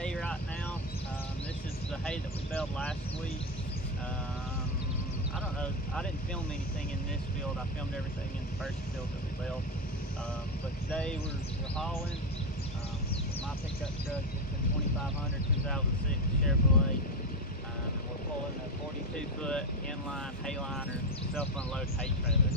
hay right now. This is the hay that we baled last week. I don't know, I didn't film anything in this field. I filmed everything in the first field that we baled. But today we're hauling with my pickup truck. It's a 2500 2006 Chevrolet. And we're pulling a 42-foot inline Hayliner self-unload hay trailer.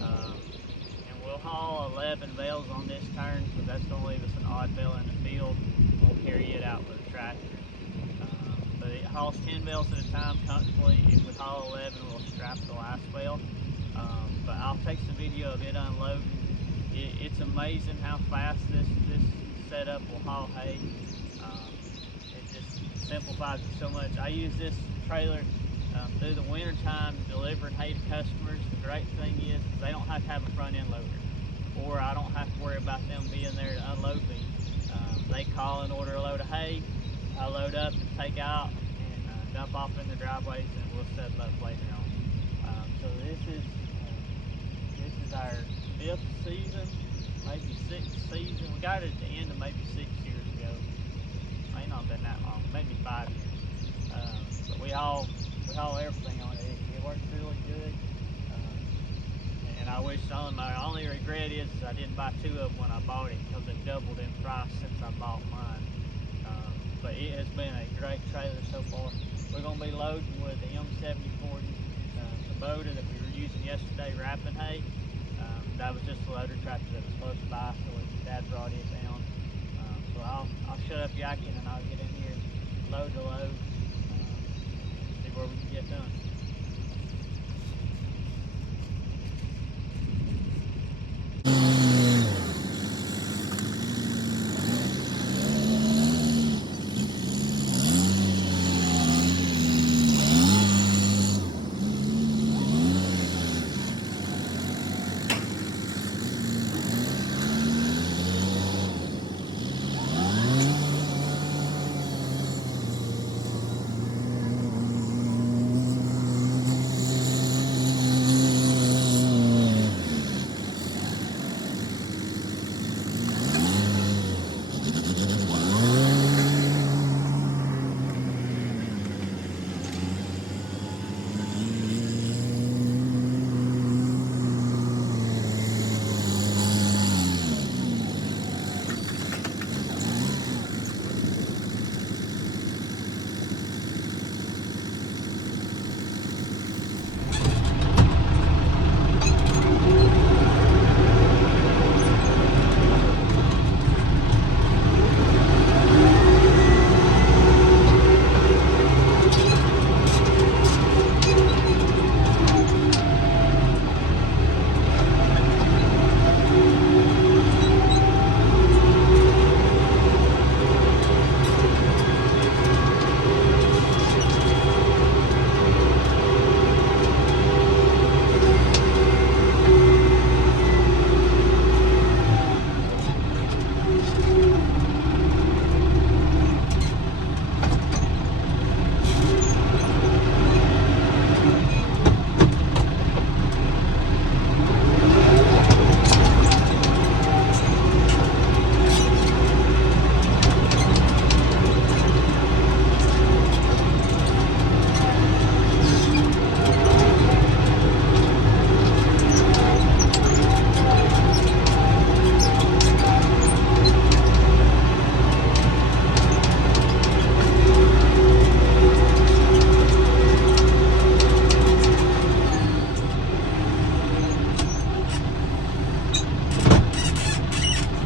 And we'll haul 11 bales on this turn, so that's going to leave us an odd bale in the field. We'll carry it out with a tractor. But it hauls 10 bales at a time comfortably. If we haul 11, we'll strap the last bale. But I'll take some video of it unloading. It's amazing how fast this setup will haul hay. It just simplifies it so much. I use this trailer through the winter time delivering hay to customers. The great thing is they don't have to have a front end loader, or I don't have to worry about them being there to unload me. They call and order a load of hay. I load up and take out and dump off in the driveways, and we'll set it up later on. So this is our 5th season, maybe 6th season. We got it at the end of maybe 6 years ago. May not have been that long, maybe 5 years. But we haul everything on it. It works really good. And I wish my only regret is I didn't buy 2 of them when I bought it, because they've doubled in price since I bought mine. But it has been a great trailer so far. We're going to be loading with the M7040 Kubota that we were using yesterday wrapping hay. That was just a loader tractor that was close by, so Dad brought it down. So I'll shut up yakking and I'll get in here and load the load, see where we can get done.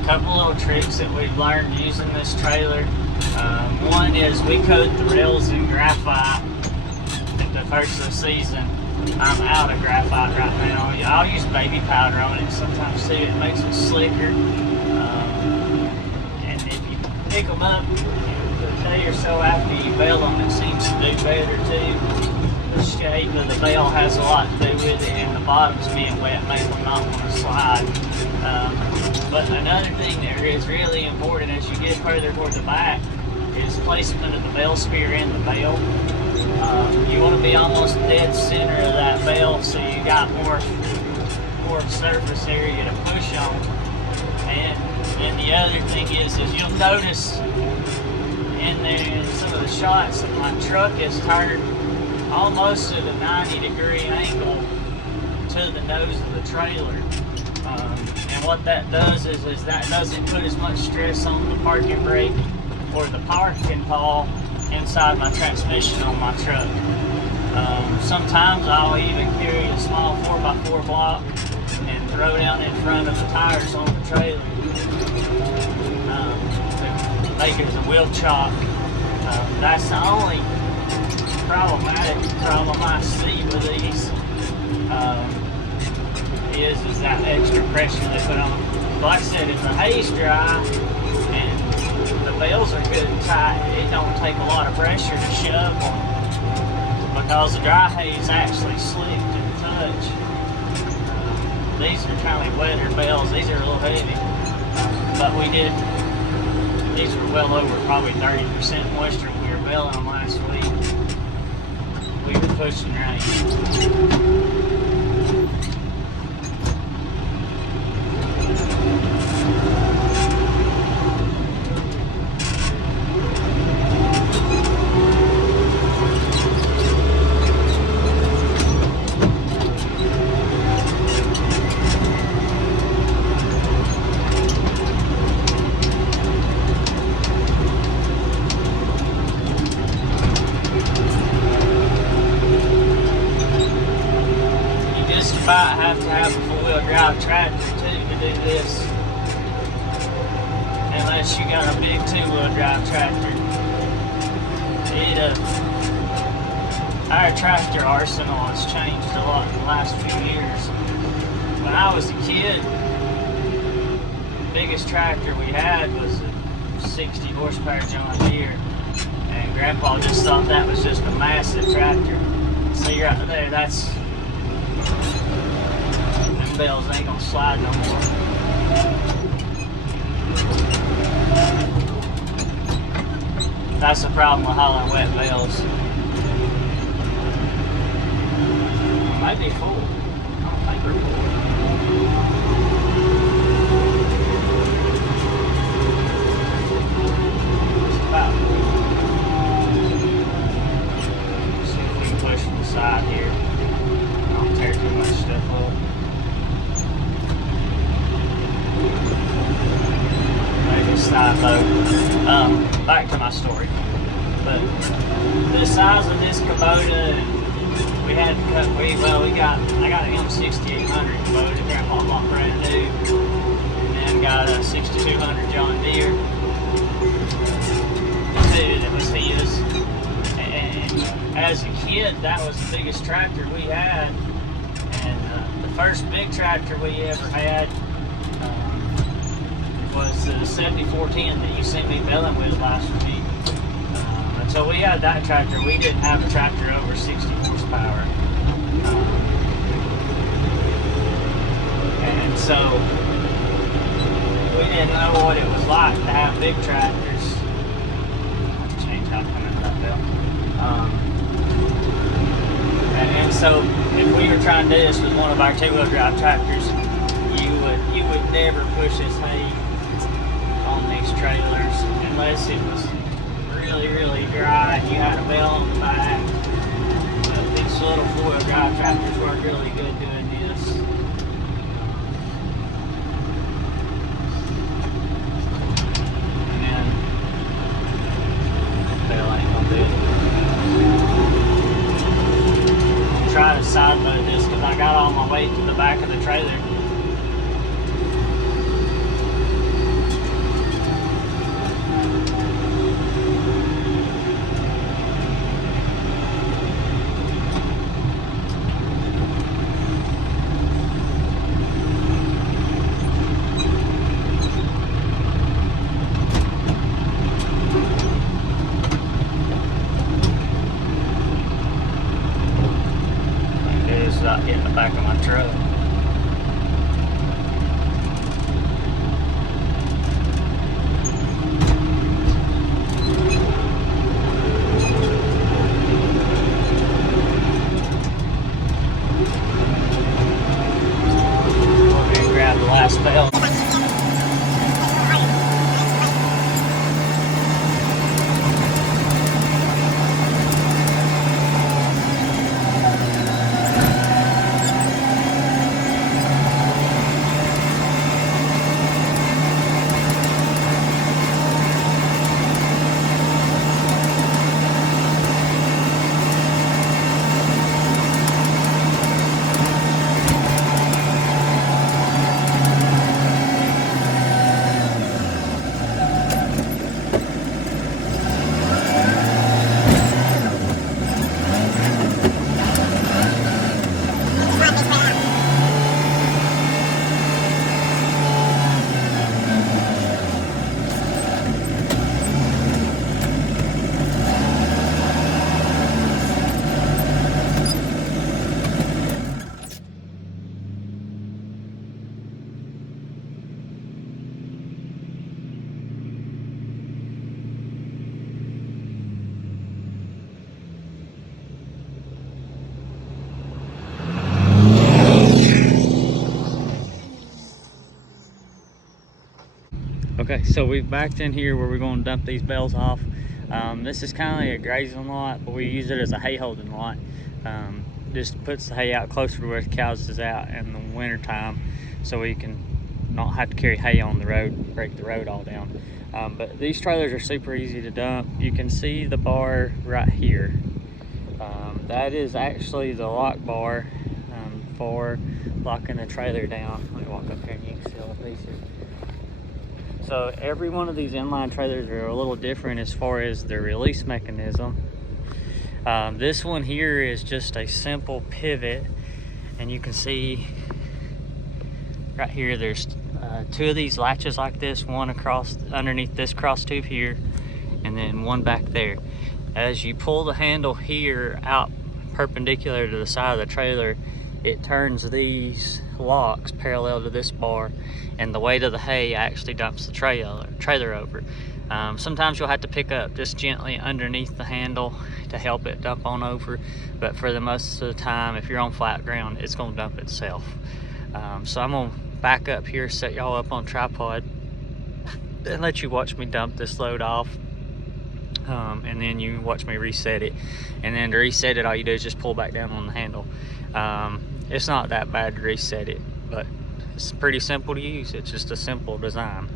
Couple little tricks that we've learned using this trailer. One is we coat the rails in graphite at the first of the season. I'm out of graphite right now. I'll use baby powder on it sometimes too. It makes it slicker. And if you pick them up a day or so after you bale them, it seems to do better too. The shape of the bale has a lot to do with it, and the bottom's being wet makes them not want to slide. But another thing that is really important as you get further toward the back is placement of the bale spear in the bale. You want to be almost dead center of that bale so you got more surface area to push on. And the other thing is you'll notice in the shots, my truck is turned almost at a 90-degree angle to the nose of the trailer. And what that does is that doesn't put as much stress on the parking brake or the parking pawl inside my transmission on my truck. Sometimes I'll even carry a small 4x4 block and throw down in front of the tires on the trailer to make it as a wheel chock. That's the only problem I see with these is that extra pressure they put on. Like I said, if the hay's dry and the bales are good and tight, it don't take a lot of pressure to shove them, because the dry hay is actually slick to the touch. These are kind of wetter bales. These are a little heavy, but these were well over probably 30% moisture when we were baling them last week. We were pushing rain. About have to have a four-wheel drive tractor too to do this, unless you got a big two-wheel drive tractor. Our tractor arsenal has changed a lot in the last few years. When I was a kid, the biggest tractor we had was a 60 horsepower John Deere, and Grandpa just thought that was just a massive tractor. See right there, them bales ain't gonna slide no more. That's the problem with hauling wet bales. Might be full. I don't think we're full. It's about. See if we can push from the side here. Don't tear too much stuff up. Maybe it's side load. Back to my story. But the size of this Kubota, we had to cut. I got an M6800 Kubota, Grandpa bought brand new, and then got a 6200 John Deere too that was his. And as a kid, that was the biggest tractor we had. And the first big tractor we ever had was the 7410 that you sent me baling with last week. And so we had that tractor. We didn't have a tractor over 60 horsepower. And so we didn't know what it was like to have big tractors. Change how I come into that belt. And so if we were trying to do this with one of our two-wheel drive tractors, you would never push this hay on these trailers unless it was really, really dry and you had a bale on the back. But these little four-wheel drive tractors work really good doing this. And then bale ain't gonna do it. I'm trying to side load this because I got all my weight to the back of the trailer. Without hitting the back of my truck. Okay, so we've backed in here where we're going to dump these bales off. This is kind of like a grazing lot, but we use it as a hay holding lot. Just puts the hay out closer to where the cows is out in the winter time, so we can not have to carry hay on the road, break the road all down. But these trailers are super easy to dump. You can see the bar right here. That is actually the lock bar for locking the trailer down. Let me walk up here and you can see all the pieces. So every one of these inline trailers are a little different as far as their release mechanism. This one here is just a simple pivot, and you can see right here there's two of these latches like this, one across underneath this cross tube here, and then one back there. As you pull the handle here out perpendicular to the side of the trailer, it turns these locks parallel to this bar, and the weight of the hay actually dumps the trailer over. Sometimes you'll have to pick up just gently underneath the handle to help it dump on over, but for the most of the time, if you're on flat ground, it's going to dump itself. So I'm going to back up here, set y'all up on tripod, and let you watch me dump this load off, and then you watch me reset it. And then to reset it, all you do is just pull back down on the handle. It's not that bad to reset it, but it's pretty simple to use. It's just a simple design.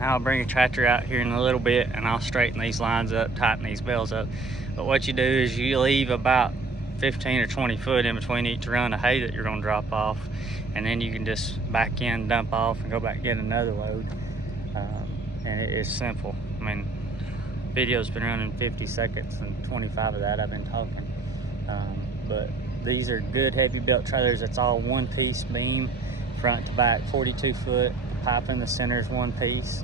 I'll bring a tractor out here in a little bit and I'll straighten these lines up, tighten these bales up. But what you do is you leave about 15 or 20 foot in between each run of hay that you're going to drop off, and then you can just back in, dump off, and go back and get another load. And it is simple. I mean, video's been running 50 seconds and 25 of that I've been talking. But these are good heavy built trailers. It's all one piece beam, front to back, 42 foot. Pipe in the center is one piece.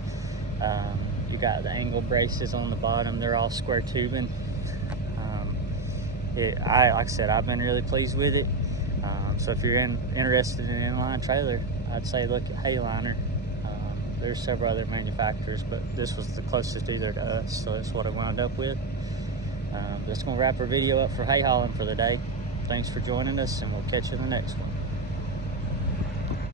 You got the angle braces on the bottom. They're all square tubing. Like I said, I've been really pleased with it. So if you're interested in an inline trailer, I'd say look at Hayliner. There's several other manufacturers, but this was the closest either to us, so that's what I wound up with. That's going to wrap our video up for hay hauling for the day. Thanks for joining us, and we'll catch you in the next one.